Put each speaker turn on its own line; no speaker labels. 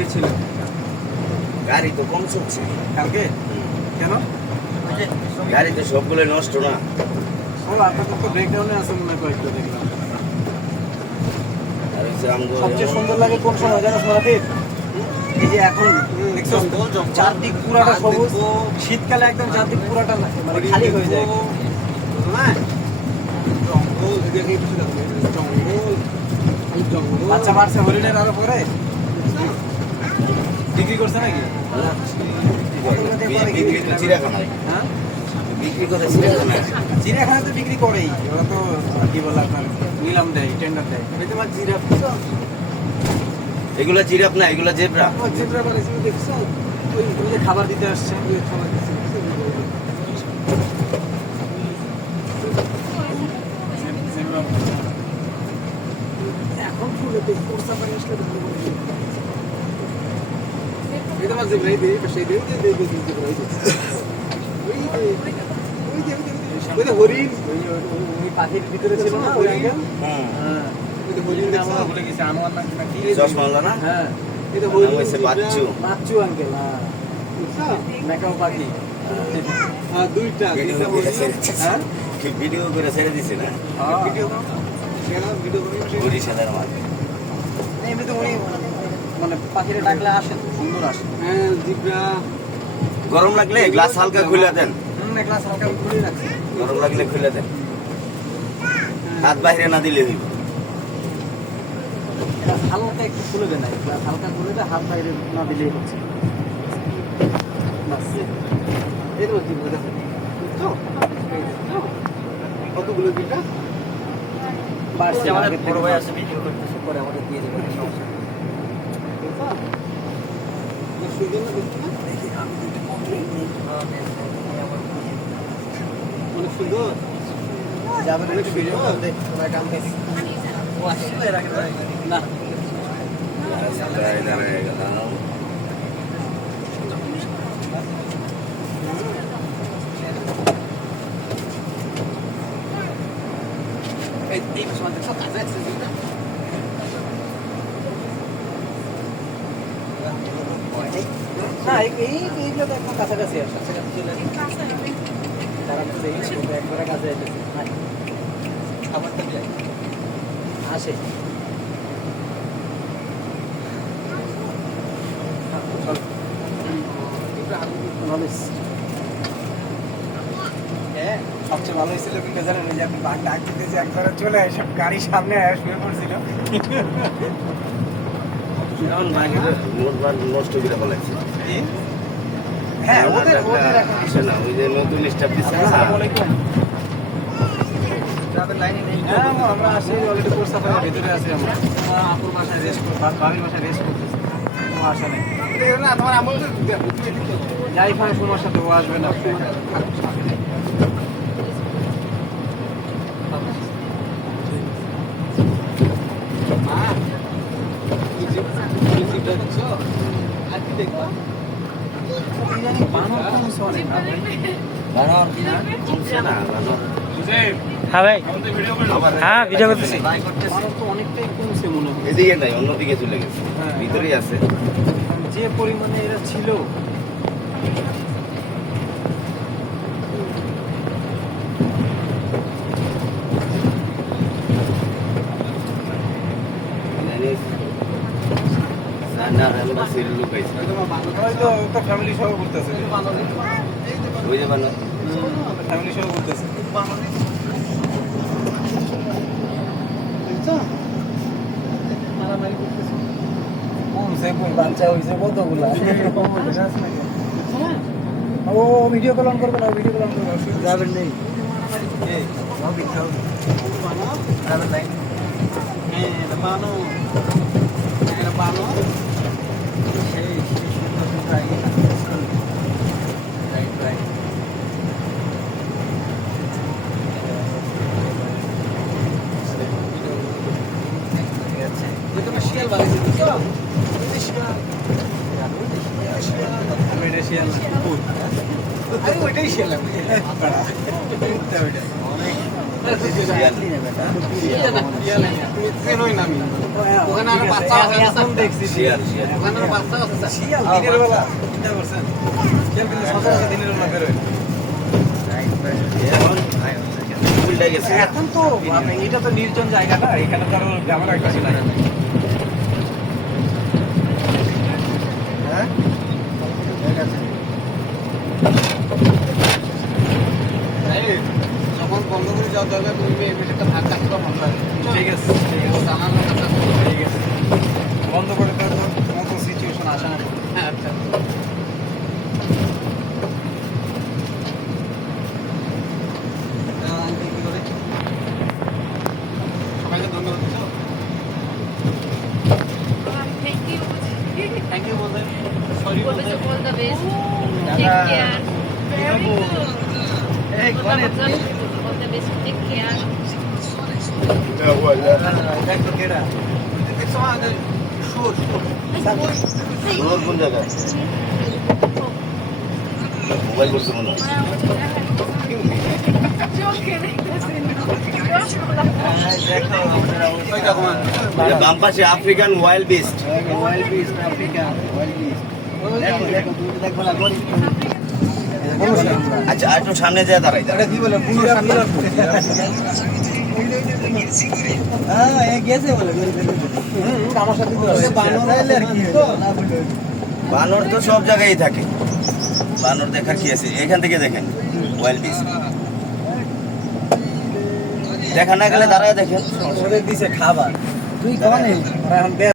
হয়েছিল
গাড়ি তো কম চলছে
কালকে। কেন?
গাড়ি তো সবগুলো নষ্ট না।
ও আপনাদের তো ব্রেকডাউনে আছে মনে হয় কয়েকটা দেখলাম।
আর হচ্ছে আমগো
সবচেয়ে সুন্দর লাগে কোন সময় জানো সোনাদিপ এই যে এখন চারদিক পুরাটা সবুজ শীতকালে একদম চারদিক পুরাটা মানে খালি হয়ে যায়। বাচ্চা মারছে হরিণের আরও পরে? বিক্রি করছে নাকি?
বিক্রি তো চিড়িয়াখানায়।
হ্যাঁ?
বিক্রি করে চিড়িয়াখানায়।
চিড়িয়াখানা তো বিক্রি করেই। ওরা তো কি বলে আপনার নিলাম দেয় টেন্ডার দেয়। তোমার জিরাফ
এগুলো জিরাফ না এগুলো জেব্রা।
জিব্রা বানিয়েছে দেখছ? ওই যে খাবার দিতে আসছে ওই খাবার দিচ্ছে এখন ফুলে তো কোর্সা পানি আসলে হরিণ ওই ওই- ওই পাখির ভিতরে ছিল না ওই আঙ্কেল হ্যাঁ। হরিণ দেখছ ভুলে গেছে আনোয়ার নাকি নাকি
না
হ্যাঁ। এই হরিণ
হয়েছে বাচ্চু।
বাচ্চু আঙ্কেল হ্যাঁ। মেকাও পাখি। হ্যাঁ দুইটা
ভিডিও
দুইটা
করে
হরিণ।
ছেড়ে দিছে।
হ্যাঁ?
ভিডিও করে ছেড়ে দিছে না?
ভিডিও ভিডিও
বরিশালের মাঝে
এমনিতে উনি মানে পাখিরে ডাকলে আসে তো, সুন্দর আসে।
হ্যাঁ জিব্রা
গরম লাগলে গ্লাস হালকা খুলে দেন।
হুম গ্লাস হালকা খুলে রাখছে।
গরম লাগলে খুলে দেন। হাত বাইরে না দিলে হইব।
হালকা একটু খুলে দেয় না গ্লাস হালকা খুলে দেয় হাত বাইরে না দিলেই হচ্ছে। বাস এই তো জিব্রা
দেখছ? কতগুলো জিব্রা
বাড়ছে
আমাদের বড় ভাই আছে ভিডিও করতেছে পরে আমাদের দিয়ে দেবে সমস্যা
না, সুন্দর না দেখতে না? অনেক সুন্দর
যাবেন একটু ভিডিও করতে তোমরা কাম খাইছি
ও আসলে এর আগে ধরে গেছে।
না
রাস্তায় দাঁড়ায় গেলাম
এই এই সময় দেখছ কাছে আছে জিব্রা না কাছাকাছি আসে হ্যাঁ সবচেয়ে ভালো হয়েছিল কিন্তু জানেন যে আপনি বাঘ ডাক দিতে যে একবারে চলে আসে গাড়ির সামনে শুয়ে পড়ছিল।
নষ্ট করে ফেলাইছে।
হ্যাঁ ওদের ওদের এখন
আসে না ওই যে নতুন স্টাফ দিচ্ছে
আসসালামু আলাইকুম।
যাদের লাইনে নেই।
হ্যাঁ আমরা আসি অলরেডি কোর্স সাফারের ভিতরে আছি আমরা। আমার আপুর বাসায় রেস্ট করতে বাসায় রেস্ট করতেছি। কোনো আশা নেই।
না তোমার আমল।
যাই ফাই সাথে ও আসবে না।
দেখছ? আর কি দেখবা?
হ্যাঁ ভাই। হ্যাঁ ভিডিও করতেছি।
এদিকে নাই অন্যদিকে চলে গেছে।
হ্যাঁ।
ভিতরেই আছে।
যে পরিমাণে এরা ছিল
সান্নার আমরা সিরিয়াল লুকাইছে
তোমার বানর
হয়তো তো ফ্যামিলি সহ ঘুরতেছে?
ওই যে বানর
ফ্যামিলি সহ ঘুরতেছে
না?
ও ভিডিও কল অন করবে না ভিডিও কল অন করবে যাবেন নেই এই ভাবি খাও
বানর?
আমি এটা শিয়াল না কুকুর
আরে ওইটাই শিয়াল আমি। এখন তো এটা তো নির্জন জায়গা না এখানে তো গ্রামের একটা ছিল
মোবাইল করছে মনে হয়। বাম পাশে African wildebeest
wildebeest Africa wildebeest
আচ্ছা একটু সামনে যায় দাঁড়াই
কি বলে হ্যাঁ তো আছে বানর
তো সব জায়গায় থাকে। বানর দেখার কি আছে? এখান থেকে দেখেন ওয়াইল্ড দেখা না গেলে দাঁড়ায় দেখেন।
দিছে খাবার। তুই